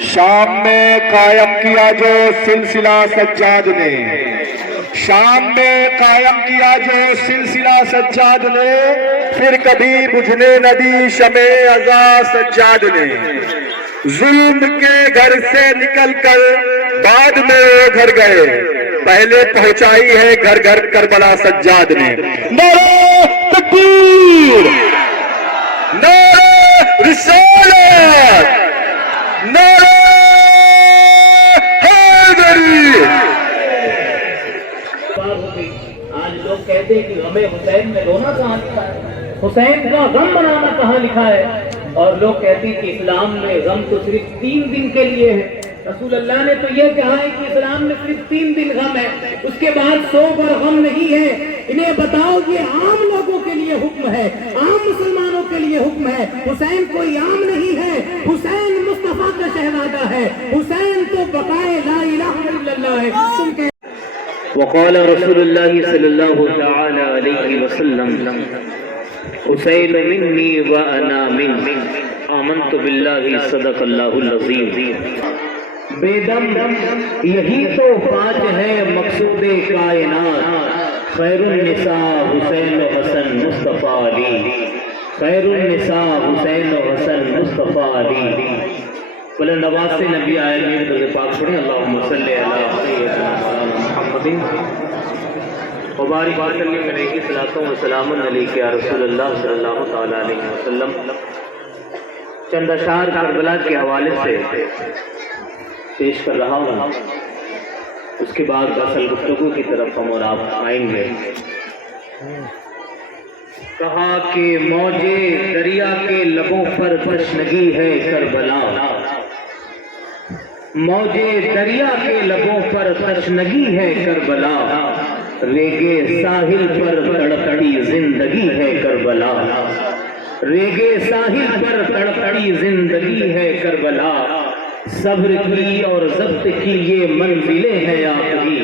شام میں قائم کیا جو سلسلہ سجاد نے، شام میں قائم کیا جو سلسلہ سجاد نے، پھر کبھی بجھنے نہ دی شمع ازا سجاد نے۔ ظلم کے گھر سے نکل کر بعد میں وہ گھر گئے، پہلے پہنچائی ہے گھر گھر کربلا سجاد نے۔ نعرہ تکبیر، نعرہ رسالت، نعرہ حیدری۔ آج لوگ کہتے ہیں کہ غم حسین میں رونا کہاں لکھا ہے، حسین کا غم منانا کہاں لکھا ہے؟ اور لوگ کہتے ہیں کہ اسلام میں غم تو صرف 3 دن کے لیے ہے۔ رسول اللہ نے تو یہ کہا ہے کہ اسلام میں صرف 3 دن غم ہے، اس کے بعد 100 بار غم نہیں ہے۔ انہیں بتاؤ یہ عام لوگوں کے لیے حکم ہے، عام مسلمانوں کے لیے حکم ہے۔ حسین کوئی عام نہیں ہے، حسین مصطفیٰ کا شہزادہ ہے، حسین تو بقائے لا الہ الا اللہ ہے۔ تم کہ وقال رسول اللہ صلی اللہ تعالی علیہ وسلم حسین منی وانا منک آمنت باللہ صدق اللہ العظیم۔ بے دم یہی تو 5 ہے مقصود کائنات، خیر النساء حسین و حسن مصطفیٰ علی، خیر النساء حسین و حسن مصطفیٰ علی۔ بلند آواز سے نبی آئے میر درود پاک پڑھیں، اللہم صلی علی سیدنا محمد وبارک وسلم علیہ صلاۃ و سلام علیک یا رسول اللہ صلی اللہ تعالی علیہ وسلم۔ چند اشعار کربلا کے حوالے سے پیش کر رہا ہوں، اس کے بعد اصل گفتگو کی طرف ہم اور آپ آئیں گے۔ کہا کہ موجے دریا کے لبوں پر تشنگی ہے کربلا، موجے دریا کے لبوں پر تشنگی ہے کربلا، ریگے ساحل پر تڑپڑی زندگی ہے کربلا، ریگے ساحل پر تڑپڑی زندگی ہے کربلا، صبر کی اور ضبط کی یہ منزلیں ہیں آخری،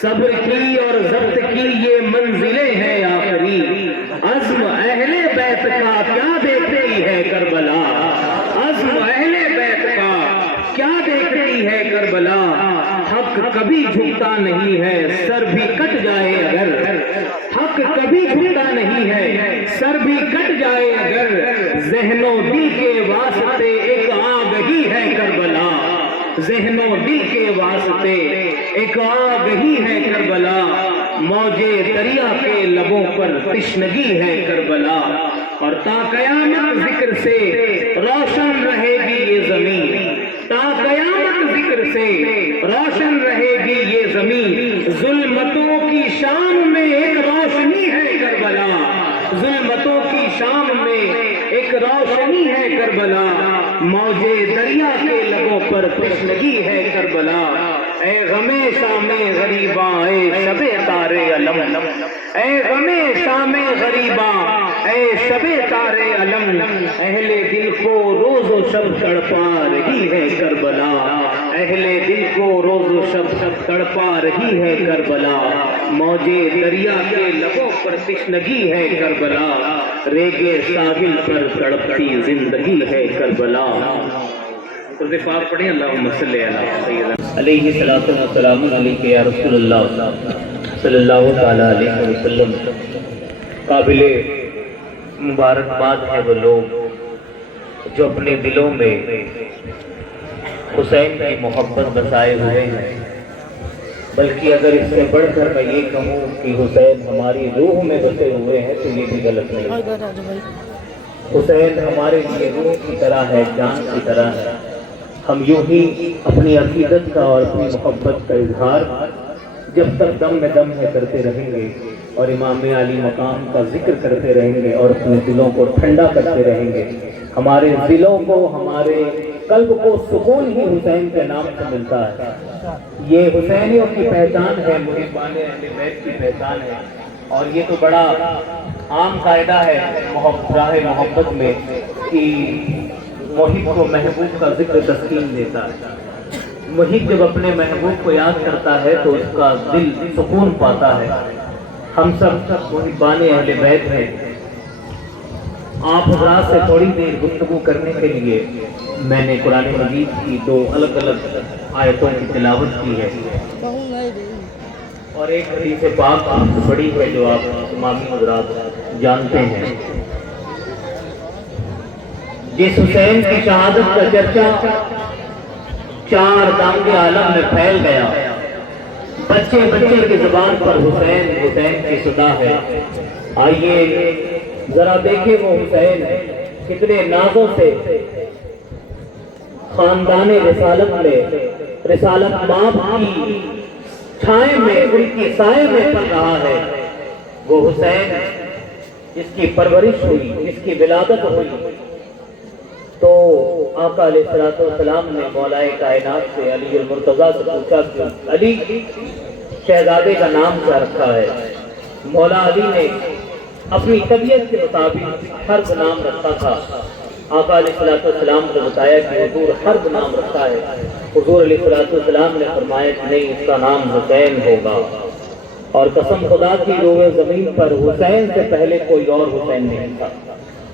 صبر کی اور ضبط کی یہ منزلیں ہیں آخری، عزم اہل بیت کا کیا دیکھتی ہے کربلا، عزم اہل بیت کا کیا دیکھتی ہے کربلا، حق کبھی جھکتا نہیں ہے سر بھی کٹ جائے اگر، حق کبھی جھکتا نہیں ہے سر بھی کٹ جائے اگر، ذہن و دل کے واسطے ایک آگہی ہے کربلا، ذہن و دل کے واسطے ایک آگہی ہے کربلا، موجے دریا کے لبوں پر تشنگی ہے کربلا، اور تا قیامت ذکر سے روشن رہے گی یہ زمین، تا قیامت ذکر سے روشن رہے گی یہ زمین، ظلمتوں کی شام میں ایک روشنی ہے کربلا، ظلمتوں کی شام میں ایک روشنی ہے کربلا، موجے دریا کے لبوں پر تشنگی ہے کربلا، اے غم شام غریباں اے شب تارے علم، اے غم شام غریباں اے شب تارے علم، اہل دل کو روز و شب تڑپا رہی ہے کربلا، اہل دل کو روز و شب تڑپا رہی ہے کربلا، موجے دریا کے لبوں پر تشنگی ہے کربلا، ریگے ساحل پر تڑپتی زندگی ہے کربلا۔ درود پاک پڑھیں، اللہم صلی علی سیدنا علیہ الصلوۃ والسلام علیک یا رسول اللہ صلی اللہ تعالی علیہ وسلم۔ قابل مبارکباد ہے وہ لوگ جو اپنے دلوں میں حسین کی محبت بسائے ہوئے ہیں، بلکہ اگر اس سے بڑھ کر میں یہ کہوں کہ حسین ہماری روح میں بسے ہوئے ہیں تو یہ بھی غلط نہیں۔ حسین ہمارے لیے روح کی طرح ہے، جان کی طرح ہے۔ ہم یوں ہی اپنی عقیدت کا اور اپنی محبت کا اظہار جب تک دم میں دم ہے کرتے رہیں گے، اور امام علی مقام کا ذکر کرتے رہیں گے، اور اپنے دلوں کو ٹھنڈا کرتے رہیں گے، ہمارے دلوں کو، ہمارے قلب کو سکون ہی حسین کے نام سے ملتا ہے۔ یہ حسینیوں کی پہچان ہے، محبان اہل بیت کی پہچان ہے، اور یہ تو بڑا عام قاعدہ ہے راہ محبت میں کہ محب کو محبوب کا ذکر تسکین دیتا ہے۔ محب جب اپنے محبوب کو یاد کرتا ہے تو اس کا دل سکون پاتا ہے۔ ہم سب محبان اہل بیت ہیں۔ آپ حضرات سے تھوڑی دیر گفتگو کرنے کے لیے میں نے قرآن مجید کی 2 الگ الگ آیتوں کی تلاوت کی ہے اور ایک حدیث پاک بڑی ہے جو آپ امامی حضرات جانتے ہیں. جس حسین کی شہادت کا چرچا 4 دانگ عالم میں پھیل گیا، بچے بچے کی زبان پر حسین حسین کی صدا ہے. آئیے ذرا دیکھیں وہ حسین کتنے نازوں سے خاندان رسالت میں رسالت باپ کی چھائے میں ان کی سائے میں پل رہا ہے. وہ حسین جس کی پرورش ہوئی، جس کی ولادت ہوئی، تو آقا علیہ السلام نے مولا کائنات سے علی المرتضیٰ سے پوچھا کہ علی شہزادے کا نام کیا رکھا ہے؟ مولا علی نے اپنی طبیعت کے مطابق حرب نام رکھا تھا. آقا علیہ السلام نے بتایا کہ حضور حرب نام رکھا ہے. حضور علیہ السلام نے فرمایا کہ نہیں، اس کا نام حسین ہوگا. اور قسم خدا کی روئے زمین پر حسین سے پہلے کوئی اور حسین نہیں تھا.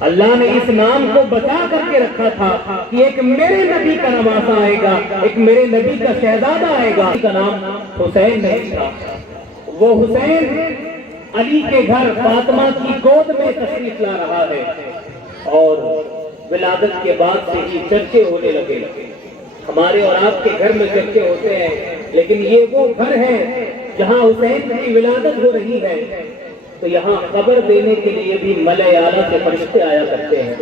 اللہ نے اس نام کو بچا کر کے رکھا تھا کہ ایک میرے نبی کا نواسا آئے گا، ایک میرے نبی کا شہزادہ آئے گا. اس کا نام حسین نہیں تھا. وہ حسین علی کے گھر فاطمہ کی گود میں تشریف لا رہا ہے اور ولادت کے بعد سے ہی چرچے ہونے لگے. ہمارے اور آپ کے گھر میں چرچے ہوتے ہیں، لیکن یہ وہ گھر ہے جہاں حسین کی ولادت ہو رہی ہے. تو یہاں خبر دینے کے لیے بھی ملائے اعلیٰ سے فرشتے آیا کرتے ہیں.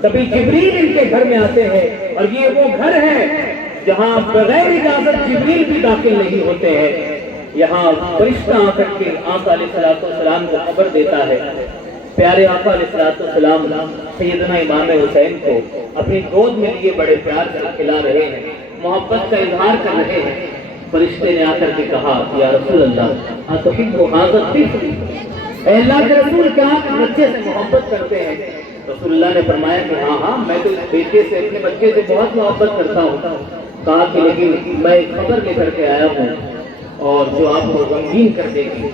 کبھی جبریل ان کے گھر میں آتے ہیں، اور یہ وہ گھر ہے جہاں بغیر اجازت جبریل بھی داخل نہیں ہوتے ہیں. یہاں فرشتہ آ کر کے آقا علیہ السلام کو خبر دیتا ہے. پیارے آقا علیہ السلام سیدنا امام حسین کو اپنی گود میں لیے بڑے پیار سے کھلا رہے ہیں، محبت کا اظہار کر رہے ہیں. فرشتے نے آ کر کے کہا یا رسول اللہ اتحب هذا الطفل، اے اللہ کے رسول کیا آپ بچے سے محبت کرتے ہیں؟ رسول اللہ نے فرمایا کہ ہاں میں تو اس بیٹے سے، اپنے بچے سے بہت محبت کرتا ہوں. کہا کہ لیکن میں ایک خبر لے کر کے آیا ہوں اور جو آپ کو غمگین کر دے گی.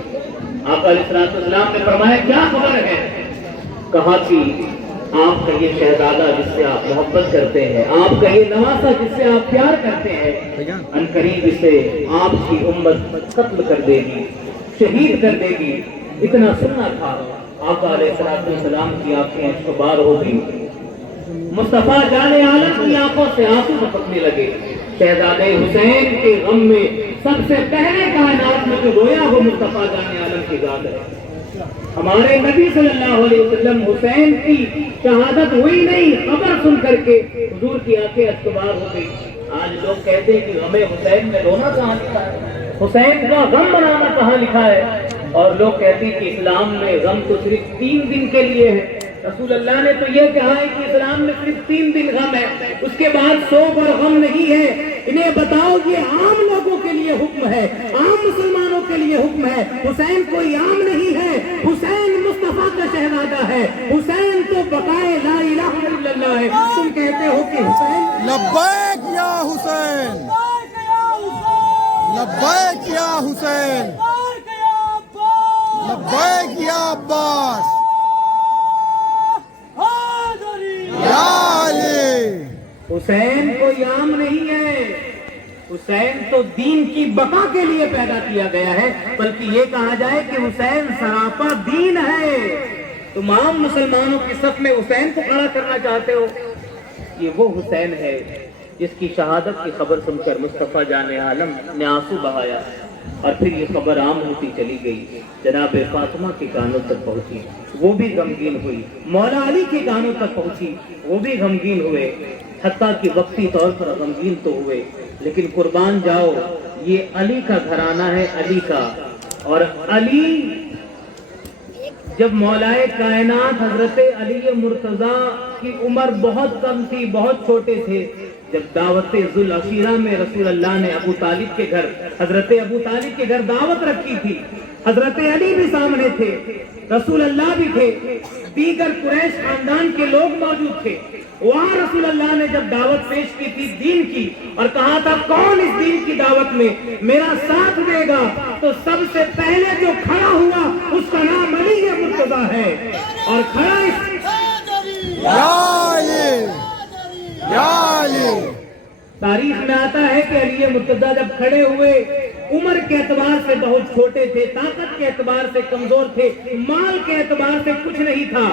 آقا علیہ السلام نے فرمایا کیا خبر ہے؟ کہا کہ آپ کا یہ شہزادہ جس سے آپ محبت کرتے ہیں، آپ کا یہ نواسا جس سے آپ پیار کرتے ہیں، عنقریب اسے آپ کی امت قتل کر دے گی، شہید کر دے گی. اتنا سننا تھا. آقا علیہ السلام کی آنکھیں اشکبار ہو گئی. مصطفیٰ جان عالم کی آنکھوں سے آنسو ٹپکنے لگے. شہزادے حسین کے غم میں سب سے پہلے کائنات میں جو رویا وہ مصطفیٰ جان عالم کی ذات ہے. ہمارے نبی صلی اللہ علیہ وسلم حسین کی شہادت ہوئی نہیں، خبر سن کر کے حضور کی آنکھیں اشکبار ہو گئی. آج لوگ کہتے ہیں کہ ہمیں حسین میں رونا کہاں لکھا ہے، حسین کا غم منانا کہاں لکھا ہے. اور لوگ کہتے ہیں کہ اسلام میں غم تو صرف 3 دن کے لیے ہے. رسول اللہ نے تو یہ کہا ہے کہ اسلام میں صرف 3 دن غم ہے، اس کے بعد 100 پر غم نہیں ہے. انہیں بتاؤ یہ عام لوگوں کے لیے حکم ہے، عام مسلمانوں کے لیے حکم ہے. حسین کوئی عام نہیں ہے، حسین مصطفیٰ کا شہزادہ ہے. حسین تو بقائے لا الہ الا اللہ ہے. تم کہتے ہو کہ حسین لبیک یا حسین، لبیک یا حسین، لبیک یا عباس، یا علی. حسین کوئی عام نہیں ہے. حسین تو دین کی بقا کے لیے پیدا کیا گیا ہے، بلکہ یہ کہا جائے کہ حسین سراپا دین ہے. تم عام مسلمانوں کی صف میں حسین کو کھڑا کرنا چاہتے ہو. یہ وہ حسین ہے جس کی شہادت کی خبر سن کر مصطفیٰ جان عالم نے آنسو بہایا، اور پھر یہ خبر عام ہوتی چلی گئی، جناب فاطمہ کے کانوں تک پہنچی، وہ بھی غمگین ہوئی. مولا علی کے کانوں تک پہنچی، وہ بھی غمگین ہوئے. حتیٰ کہ وقتی طور پر غمگین تو ہوئے، لیکن قربان جاؤ یہ علی کا گھرانہ ہے، علی کا. اور علی جب مولائے کائنات حضرت علی مرتضیٰ کی عمر بہت کم تھی، بہت چھوٹے تھے، جب دعوت ذوالعشیرہ میں رسول اللہ نے ابو طالب کے گھر، حضرت ابو طالب کے گھر دعوت رکھی تھی، حضرت علی بھی سامنے تھے، رسول اللہ بھی تھے، دیگر قریش خاندان کے لوگ موجود تھے. وہاں رسول اللہ نے جب دعوت پیش کی تھی دین کی، اور کہا تھا کون اس دین کی دعوت میں میرا ساتھ دے گا، تو سب سے پہلے جو کھڑا ہوا اس کا نام علی مرتضیٰ ہے. اور کھڑا یا علی، یا تاریخ میں آتا ہے کہ علی مرتضیٰ جب کھڑے ہوئے عمر کے اعتبار سے بہت چھوٹے تھے، طاقت کے اعتبار سے کمزور تھے، مال کے اعتبار سے کچھ نہیں تھا،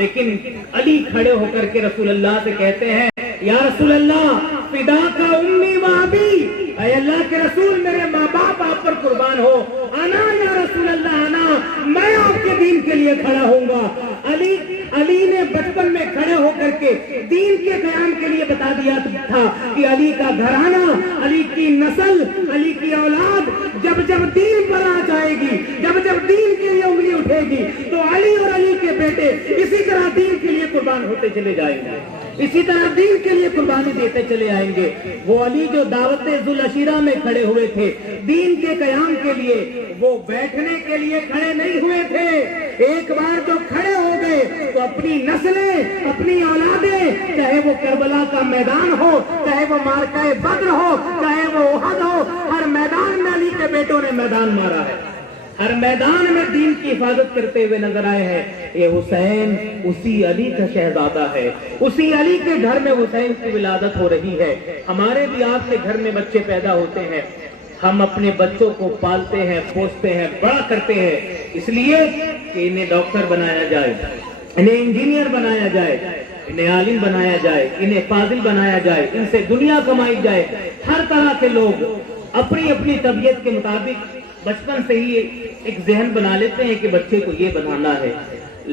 لیکن علی کھڑے ہو کر کے رسول اللہ سے کہتے ہیں یا رسول اللہ فدا کا امی و ابی، اے اللہ کے رسول میرے ماں باپ آپ پر قربان ہو، انا یا رسول اللہ انا، میں آپ کے دین کے لیے کھڑا ہوں گا۔ علی نے بچپن میں کھڑے ہو کر کے دین کے قیام کے لیے بتا دیا تھا کہ علی کا گھرانہ، علی کی نسل، علی کی اولاد جب جب دین پر آ جائے گی، جب جب دین کے لیے انگلی اٹھے گی تو علی اور علی کے بیٹے اسی طرح دین کے لیے قربان ہوتے چلے جائیں گے، اسی طرح دین کے لیے قربانی دیتے چلے آئیں گے۔ وہ علی جو دعوت ذوالعشیرہ میں کھڑے ہوئے تھے دین کے قیام کے لیے، وہ بیٹھنے کے لیے کھڑے نہیں ہوئے تھے، ایک بار جو کھڑے ہو گئے تو اپنی نسلیں، اپنی اولادیں، چاہے وہ کربلا کا میدان ہو، چاہے وہ معرکہ بدر ہو، چاہے وہ احد ہو، ہر میدان میں علی کے بیٹوں نے میدان مارا ہے، ہر میدان میں دین کی حفاظت کرتے ہوئے نظر آئے ہیں۔ یہ حسین اسی علی کا شہزادہ ہے، اسی علی کے گھر میں حسین کی ولادت ہو رہی ہے۔ ہمارے بھی آپ کے گھر میں بچے پیدا ہوتے ہیں، ہم اپنے بچوں کو پالتے ہیں، پوستے ہیں، بڑا کرتے ہیں، اس لیے کہ انہیں ڈاکٹر بنایا جائے، انہیں انجینئر بنایا جائے، انہیں عالم بنایا جائے، انہیں فاضل بنایا جائے، ان سے دنیا کمائی جائے۔ ہر طرح کے لوگ اپنی اپنی طبیعت کے مطابق بچپن سے ہی ایک ذہن بنا لیتے ہیں کہ بچے کو یہ بنانا ہے،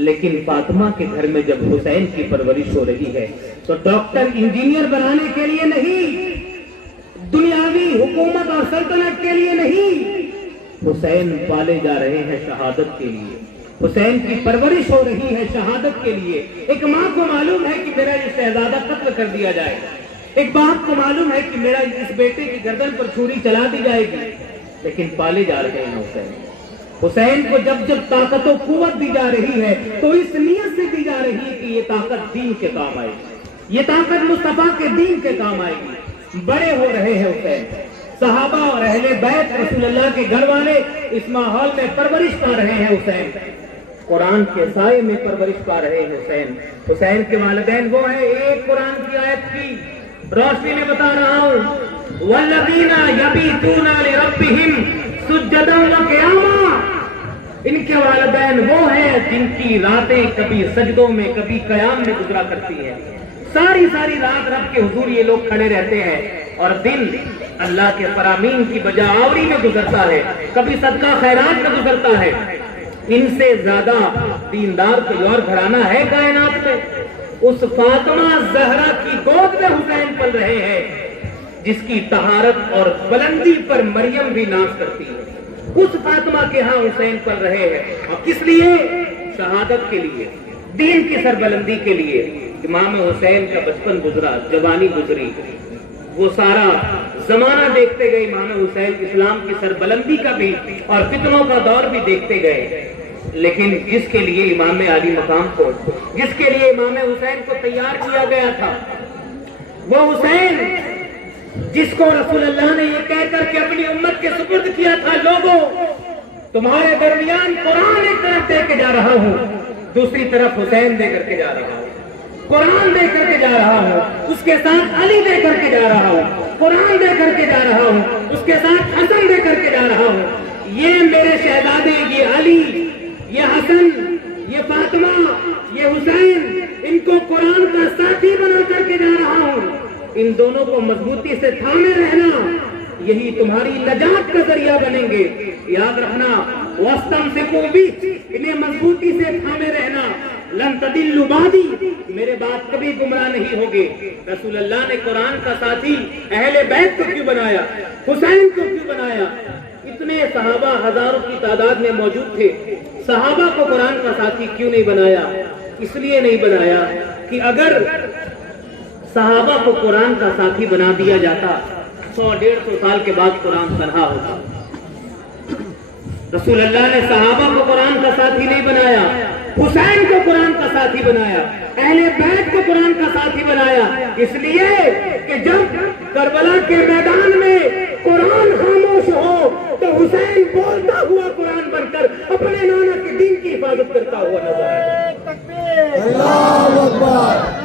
لیکن فاطمہ کے گھر میں جب حسین کی پرورش ہو رہی ہے تو ڈاکٹر انجینئر بنانے کے لیے نہیں، دنیاوی حکومت اور سلطنت کے لیے نہیں، حسین پالے جا رہے ہیں شہادت کے لیے، حسین کی پرورش ہو رہی ہے شہادت کے لیے۔ ایک ماں کو معلوم ہے کہ میرا یہ شہزادہ قتل کر دیا جائے گا، ایک باپ کو معلوم ہے کہ میرا اس بیٹے کی گردن پر چھری چلا دی جائے گی، لیکن پالے جا رہے ہیں حسین۔ حسین کو جب جب طاقت و قوت دی جا رہی ہے تو اس نیت سے دی جا رہی ہے کہ یہ طاقت دین کے کام آئے گی، یہ طاقت مصطفیٰ کے دین کے کام آئے گی۔ بڑے ہو رہے ہیں حسین، صحابہ اور اہل بیت رسول اللہ کے گھر والے اس ماحول میں پرورش پا رہے ہیں حسین، قرآن کے سائے میں پرورش پا رہے ہیں حسین۔ حسین کے والدین وہ ہیں، ایک قرآن کی آیت کی روشنی میں بتا رہا ہوں، والذین یبیتون لربہم سجدا وقیاما، ان کے والدین وہ ہیں جن کی راتیں کبھی سجدوں میں کبھی قیام میں گزرا کرتی ہیں، ساری ساری رات رب کے حضور یہ لوگ کھڑے رہتے ہیں، اور دن اللہ کے فرامین کی بجا آوری میں گزرتا ہے، کبھی صدقہ خیرات میں گزرتا ہے۔ ان سے زیادہ دیندار کوئی اور گھرانہ ہے کائنات میں؟ اس فاطمہ زہرا کی گود میں حسین پل رہے ہیں جس کی طہارت اور بلندی پر مریم بھی ناز کرتی ہے، اس فاطمہ کے ہاں حسین پل رہے ہیں، اور کس لیے؟ شہادت کے لیے، دین کی سربلندی کے لیے۔ امام حسین کا بچپن گزرا، جوانی گزری، وہ سارا زمانہ دیکھتے گئے امام حسین اسلام کی سربلندی کا بھی اور فتنوں کا دور بھی دیکھتے گئے، لیکن جس کے لیے امام علی مقام کو، جس کے لیے امام حسین کو تیار کیا گیا تھا، وہ حسین جس کو رسول اللہ نے یہ کہہ کر کے اپنی امت کے سپرد کیا تھا، لوگوں تمہارے درمیان قرآن ایک طرف دے کے جا رہا ہوں، دوسری طرف حسین دے کر کے جا رہا ہوں، قرآن دے کر کے جا رہا ہوں، اس کے ساتھ علی دے کر کے جا رہا ہوں، قرآن دے کر کے جا رہا ہوں، اس کے ساتھ حسن دے کر کے جا رہا ہوں۔ یہ میرے شہزادے، یہ علی، یہ حسن، یہ فاطمہ، یہ حسین، ان کو قرآن کا ساتھی بنا کر کے جا رہا ہوں، ان دونوں کو مضبوطی سے تھامے رہنا، یہی تمہاری نجات کا ذریعہ بنیں گے۔ یاد رکھنا، واستمسکوا بی، انہیں مضبوطی سے تھامے رہنا، لن تضلوا بعدی، میرے بعد کبھی گمراہ نہیں ہوگے۔ رسول اللہ نے قرآن کا ساتھی اہل بیت کو کیوں بنایا؟ حسین کو کیوں بنایا؟ اتنے صحابہ ہزاروں کی تعداد میں موجود تھے، صحابہ کو قرآن کا ساتھی کیوں نہیں بنایا؟ اس لیے نہیں بنایا کہ اگر صحابہ کو قرآن کا ساتھی بنا دیا جاتا 100-150 سال کے بعد قرآن تنہا ہوتا۔ رسول اللہ نے صحابہ کو قرآن کا ساتھی نہیں بنایا، حسین کو قرآن کا ساتھی بنایا، اہل بیت کو قرآن کا ساتھی بنایا، اس لیے کہ جب کربلا کے میدان میں قرآن خاموش ہو تو حسین بولتا ہوا قرآن بن کر اپنے نانا کے دین کی حفاظت کرتا ہوا نظر آئے۔ اللہ اکبر،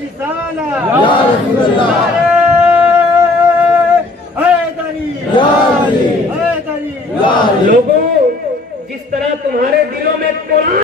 یا رسول اللہ۔ لوگوں جس طرح تمہارے دلوں میں قرآن